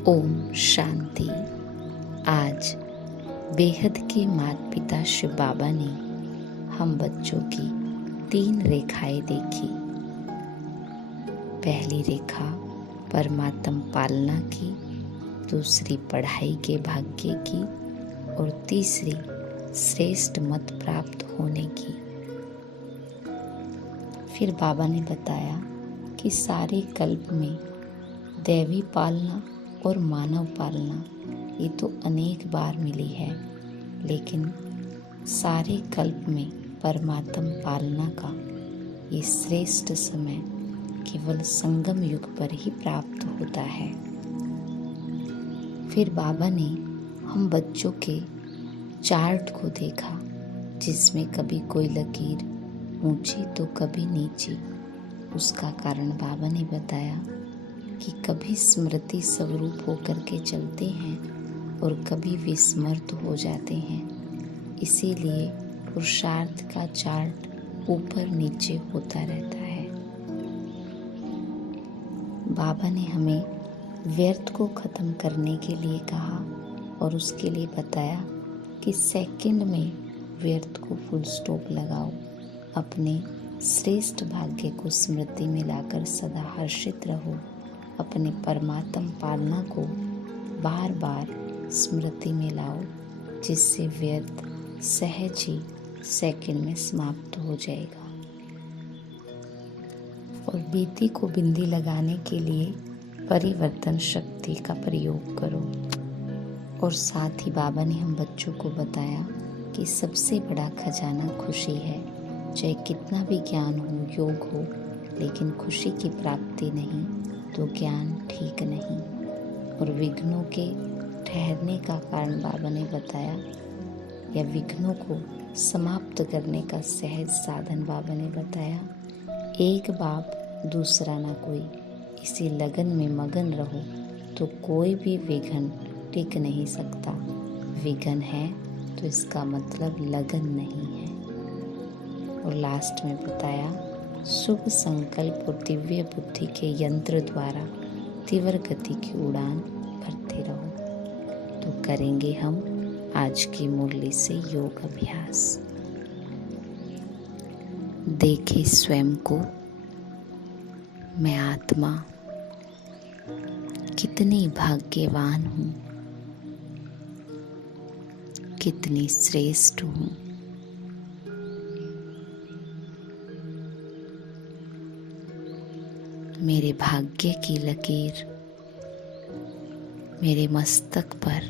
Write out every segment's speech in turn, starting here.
ओम शांति। आज बेहद के माता पिता शिव बाबा ने हम बच्चों की 3 रेखाएं देखी। पहली रेखा परमात्म पालना की, दूसरी पढ़ाई के भाग्य की और तीसरी श्रेष्ठ मत प्राप्त होने की। फिर बाबा ने बताया कि सारे कल्प में दैवी पालना और मानव पालना ये तो अनेक बार मिली है, लेकिन सारे कल्प में परमात्म पालना का ये श्रेष्ठ समय केवल संगम युग पर ही प्राप्त होता है। फिर बाबा ने हम बच्चों के चार्ट को देखा, जिसमें कभी कोई लकीर ऊंची तो कभी नीची। उसका कारण बाबा ने बताया कि कभी स्मृति स्वरूप होकर के चलते हैं और कभी विस्मृत हो जाते हैं। इसीलिए पुरुषार्थ का चार्ट ऊपर नीचे होता रहता है। बाबा ने हमें व्यर्थ को खत्म करने के लिए कहा और उसके लिए बताया कि सेकंड में व्यर्थ को फुल स्टॉप लगाओ। अपने श्रेष्ठ भाग्य को स्मृति में लाकर सदा हर्षित रहो। अपने परमात्म पालना को बार बार स्मृति में लाओ, जिससे व्यर्थ सहज ही सेकंड में समाप्त हो जाएगा। और बीती को बिंदी लगाने के लिए परिवर्तन शक्ति का प्रयोग करो। और साथ ही बाबा ने हम बच्चों को बताया कि सबसे बड़ा खजाना खुशी है। चाहे कितना भी ज्ञान हो, योग हो, लेकिन खुशी की प्राप्ति नहीं तो ज्ञान ठीक नहीं। और विघ्नों के ठहरने का कारण बाबा ने बताया, या विघ्नों को समाप्त करने का सहज साधन बाबा ने बताया। एक बाप दूसरा ना कोई, इसी लगन में मगन रहो तो कोई भी विघ्न टिक नहीं सकता। विघ्न है तो इसका मतलब लगन नहीं है। और लास्ट में बताया, शुभ संकल्प और दिव्य बुद्धि के यंत्र द्वारा तीव्र गति की उड़ान भरते रहो। तो करेंगे हम आज की मुरली से योग अभ्यास। देखे स्वयं को, मैं आत्मा कितनी भाग्यवान हूँ, कितनी श्रेष्ठ हूँ। मेरे भाग्य की लकीर मेरे मस्तक पर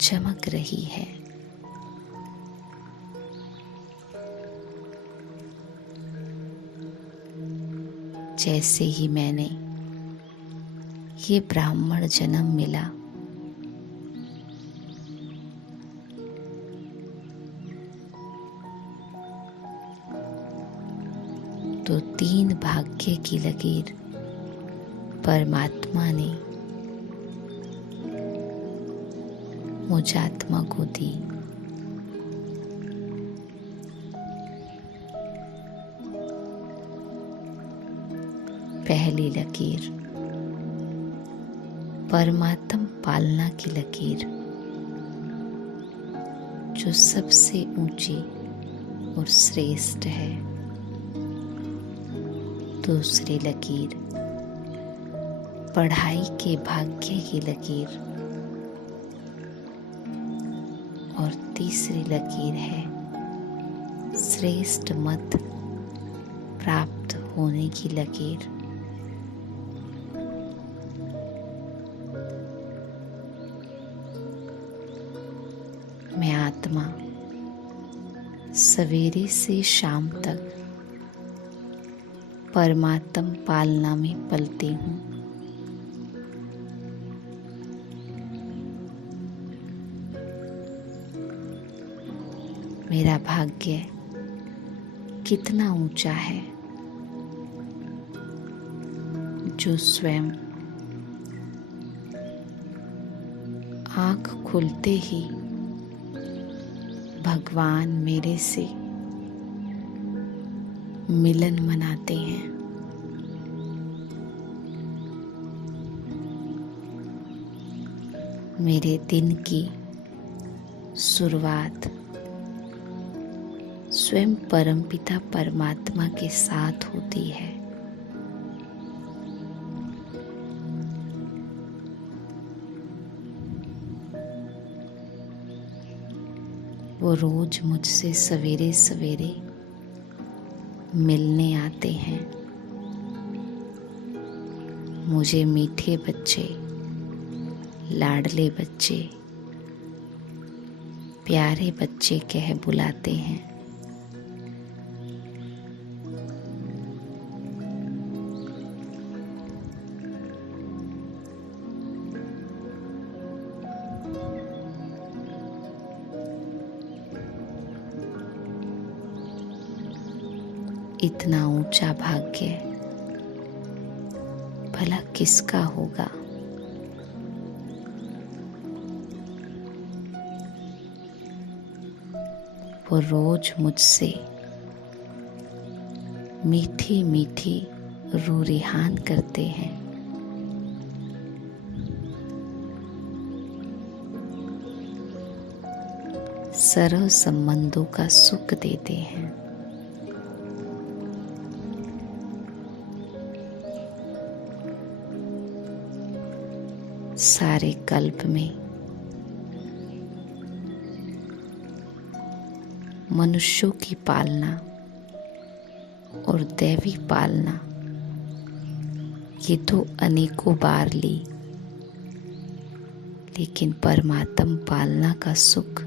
चमक रही है। जैसे ही मैंने ये ब्राह्मण जन्म मिला, तो 3 भाग्य की लकीर परमात्मा ने मुझात्मा को दी। पहली लकीर परमात्म पालना की लकीर, जो सबसे ऊंची और श्रेष्ठ है। दूसरी लकीर पढ़ाई के भाग्य की लकीर और तीसरी लकीर है श्रेष्ठ मत प्राप्त होने की लकीर। मैं आत्मा सवेरे से शाम तक परमात्म पालना में पलती हूँ। मेरा भाग्य कितना ऊंचा है, जो स्वयं आँख खुलते ही भगवान मेरे से मिलन मनाते हैं। मेरे दिन की शुरुआत स्वयं परमपिता परमात्मा के साथ होती है। वो रोज मुझसे सवेरे सवेरे मिलने आते हैं। मुझे मीठे बच्चे, लाडले बच्चे, प्यारे बच्चे कह बुलाते हैं। इतना ऊंचा भाग्य भला किसका होगा। वो रोज मुझसे मीठी मीठी रूरिहान करते हैं। सरल संबंधों का सुख देते हैं। सारे कल्प में मनुष्यों की पालना और दैवी पालना ये तो अनेकों बार ली, लेकिन परमात्म पालना का सुख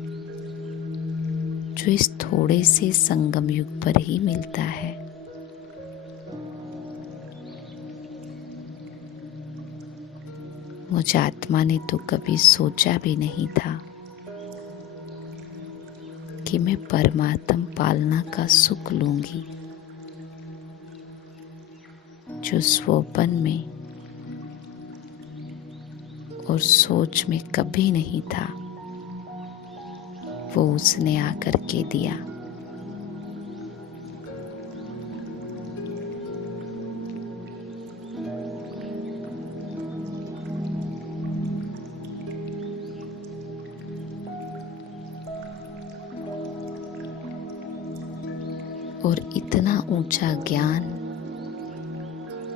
जो इस थोड़े से संगम युग पर ही मिलता है। मुझ आत्मा ने तो कभी सोचा भी नहीं था कि मैं परमात्म पालना का सुख लूंगी, जो स्वप्न में और सोच में कभी नहीं था, वो उसने आकर के दिया। और इतना ऊंचा ज्ञान,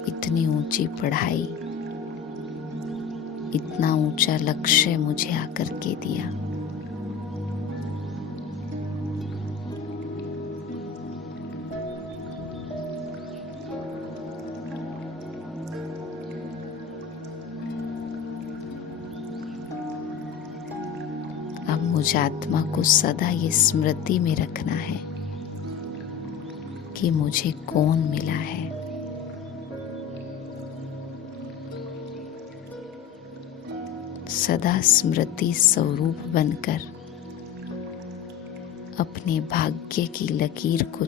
इतनी ऊंची पढ़ाई, इतना ऊंचा लक्ष्य मुझे आकर के दिया। अब मुझ आत्मा को सदा ये स्मृति में रखना है कि मुझे कौन मिला है। सदा स्मृति स्वरूप बनकर अपने भाग्य की लकीर को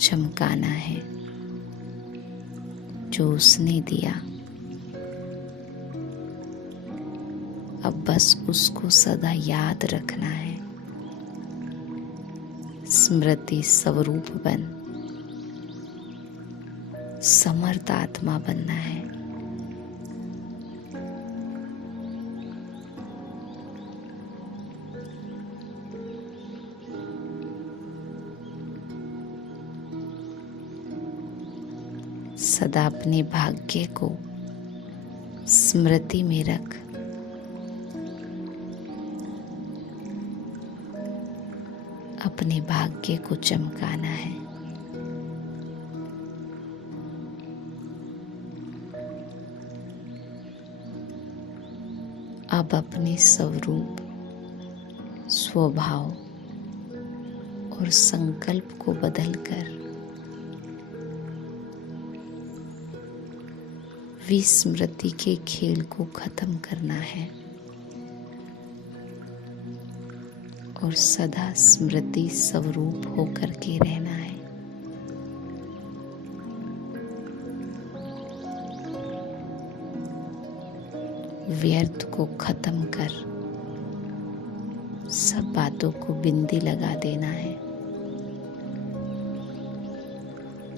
चमकाना है, जो उसने दिया। अब बस उसको सदा याद रखना है। स्मृति स्वरूप बन समर्थ आत्मा बनना है। सदा अपने भाग्य को स्मृति में रख अपने भाग्य को चमकाना है। अब अपने स्वरूप, स्वभाव और संकल्प को बदलकर विस्मृति के खेल को खत्म करना है और सदा स्मृति स्वरूप होकर के रहना है। व्यर्थ को खत्म कर सब बातों को बिंदी लगा देना है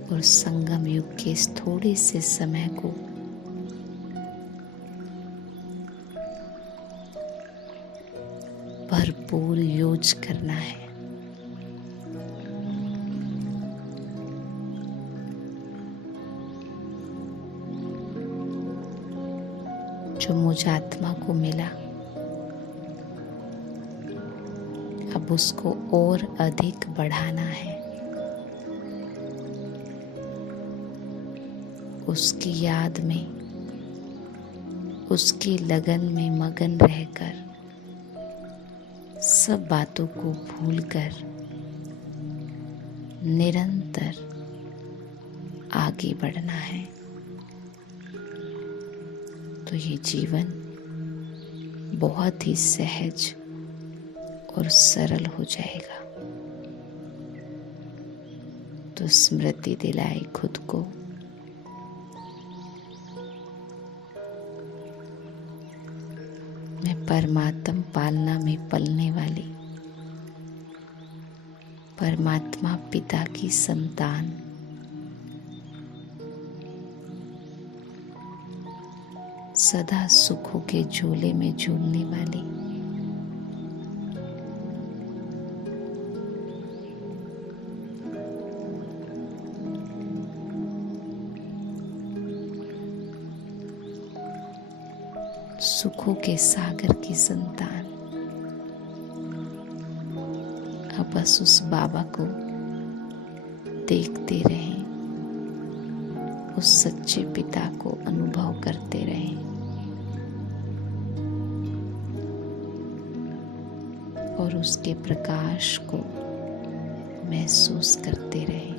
और संगम युग के इस थोड़े से समय को भरपूर यूज करना है। जो मुझ आत्मा को मिला, अब उसको और अधिक बढ़ाना है। उसकी याद में, उसकी लगन में मगन रहकर सब बातों को भूलकर निरंतर आगे बढ़ना है। तो ये जीवन बहुत ही सहज और सरल हो जाएगा। तो स्मृति दिलाए खुद को, मैं परमात्म पालना में पलने वाली परमात्मा पिता की संतान, सदा सुखों के झूले में झूलने वाली सुखों के सागर की संतान, अब बस उस बाबा को देखते रहें, उस सच्चे पिता को अनुभव करते रहें और उसके प्रकाश को महसूस करते रहें।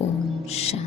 ओम शांति।